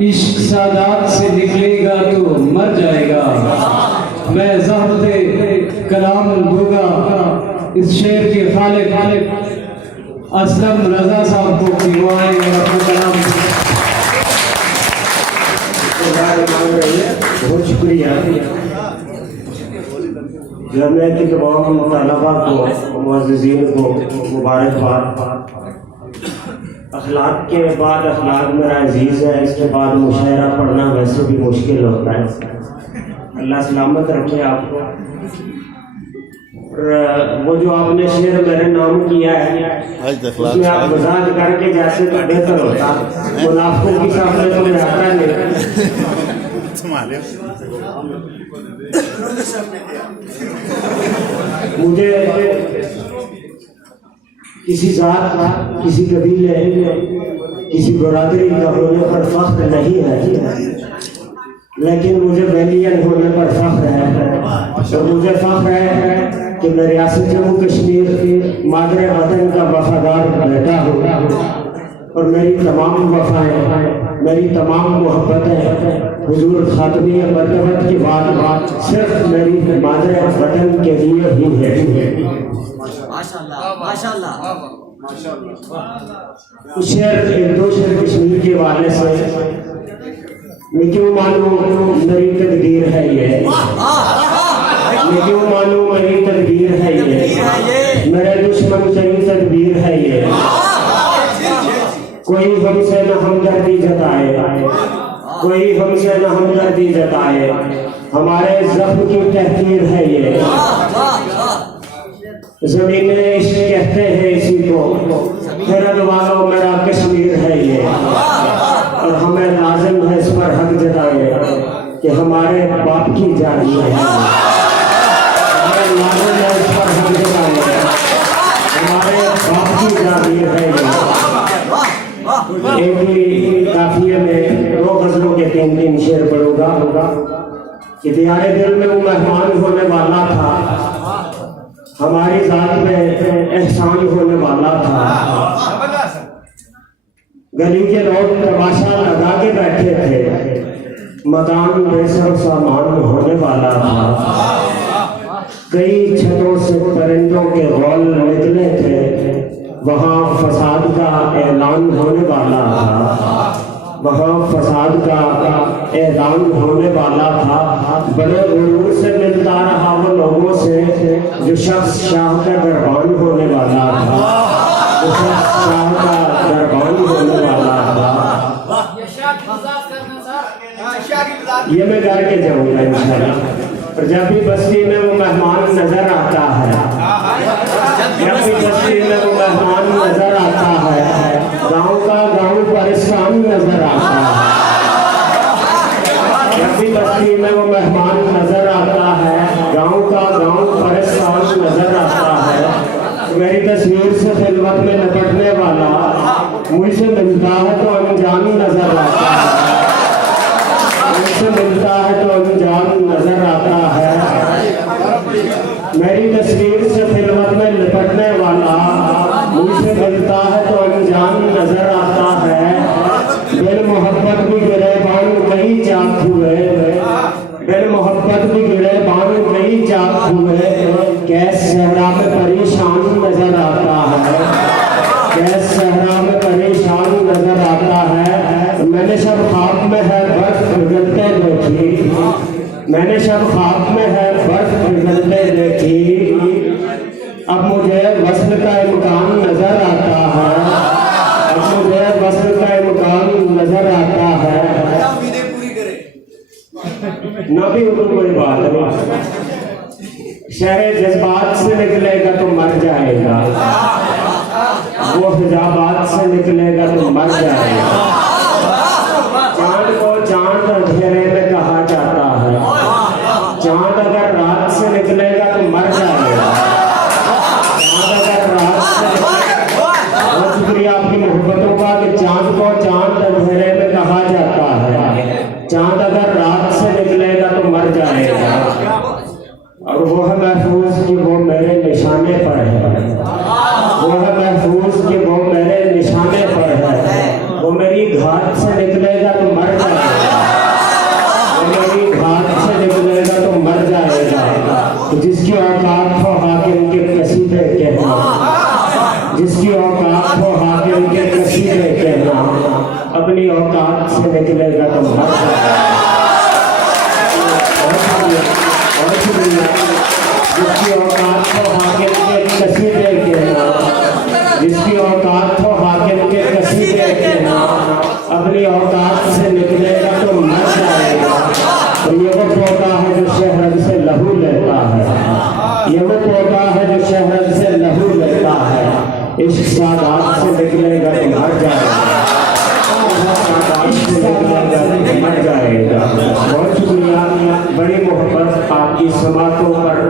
इश्क सादात से निकलेगा तो मर जाएगा। मैं ज़हमते कलाम होगा इस शेर के खालिक असलम रजा साहब को खिलवाएं और अपना कलाम। बहुत शुक्रिया। जमिया के तमाम तलबा को, मुअज़्ज़िज़ीन को मुबारकबाद। अखलाक के बाद अखलाक मेरा अजीज़ है, इसके बाद मुशायरा पढ़ना वैसे भी मुश्किल होता है। अल्लाह सलामत रखे आपको। और वो जो आपने शेर मेरे नाम किया है उसमें आप मजाक करके जैसे तो बेहतर होता। मुनाफिकों की सामने तो मैं आता नहीं। मुझे किसी जात का, किसी कबीले, किसी बरादरी का होने पर फख्र नहीं है, लेकिन मुझे वैलियन होने पर फख्र है। तो मुझे फख्र है कि मैं रियासत जम्मू कश्मीर के मादरे वतन का वफादार बेटा हूँ और मेरी तमाम वफाएं, मेरी तमाम मोहब्बतें हुजूर खातमी मरतबत की बात सिर्फ मेरी मादरे वतन के लिए ही है। माशाअल्लाह माशाअल्लाह। कुछ शेर, एक दो शेर कश्मीर के वाले से मैं क्यों मानूं मेरी तकदीर है ये, मैं क्यों मानूं मेरी तकदीर है ये, मेरे दुश्मन तेरी तकदीर है ये। कोई हमसे न हमदर्दी जताए, कोई हमसे न हमदर्दी जताए, हमारे ज़ख्म की तहकीर है ये। ज़मीन इश्क कहते हैं इसी को, खैरत वालों मेरा कश्मीर है ये। और हमें लाजिम है इस पर हक जताए कि हमारे बाप की जानी है। हमें लाजिम है इस पर हक जताए, हमारे बाप की जानी है ये। एक ही काफिये में दो गजलों के तीन तीन शेर पढ़ूंगा कि तुम्हारे दिल में वो मेहमान होने वाला था, हमारी जात में एहसान होने वाला था। गली के लोग तमाशा लगा के बैठे थे, मकान बेसर सामान होने वाला था। कई छतों से परिंदों के गौल निकले थे, वहाँ फसाद का ऐलान होने वाला था, वहाँ फसाद का ऐलान होने वाला था। बड़े गुरूर से मिलता रहा वो लोगों से जो शख्स शाह का दरबान होने वाला था, जो शख्स शाह का दरबान होने वाला था। ये मैं गा के जाऊंगा इंशाल्लाह। और जब भी बस्ती में वो मेहमान नजर आता है, जब भी बस्ती में वो मेहमान नजर आता है, गांव का गांव परेशान नजर आता है। जब भी बस्ती में वो मेहमान नजर आता है, गांव का गांव परेशान नजर आता है। मेरी तस्वीर से खिलवत में निपटने वाला मुझसे मिलता है तो अनजान नजर आता है, मुझसे मिलता है तो अनजान नजर आता है। मेरी तस्वीर से खिलवत में निपटने वाला मुझसे मिलता है तो अनजान नजर आता है। बिन मोहब्बत भी गिरेबान कई चाक हुए, बिन मोहब्बत भी गिरेबान कई चाक हुए, कैस सहरा में परेशान नजर आता है, कैस सहरा में परेशान नजर आता है। मैंने शब ख्वाब में है बर्फ पिघलते देखी, मैंने शब ख्वाब में है बर्फ पिघलते देखी। अब मुझे वस्ल का इम्कान नजर आता है, अब मुझे वस्ल का इम्कान नजर आता है। ना भी हो कोई बात नहीं, शहर जज्बात से निकलेगा तो मर जाएगा, वो हिजाबात से निकलेगा तो मर जाएगा। चांद को चांद अंधेरे में कहा जाता है, चांद अगर रात से निकलेगा तो मर जाएगा, चांद अगर रात से। बहुत शुक्रिया आपकी मोहब्बतों का कि चांद को चांद अंधेरे में कहा जाता है, चांद अगर रात से निकलेगा तो मर जाएगा। और वो है महफूज कि वो मेरे निशाने पर है, वो है महफूज कि वो मेरे निशाने पर है, वो मेरी निकलेगा तो मर जाएगा। और शुक्रिया जिसकी औकात हो हाकिम के कसीदे के नाम, जिसकी औकात हो हाकिम के कसीदे के नाम, अपनी औकात से निकलेगा तो मर जाएगा। तो ये वो पौधा है जो शहरद से लहू लेता है, ये वो पौधा है जो शहरद से लहू लेता है। इश्क सादात से निकलेगा तो मर जाएगा, मर जाएगा। बहुत शुक्रिया, बड़ी मोहब्बत आपकी समातों पर।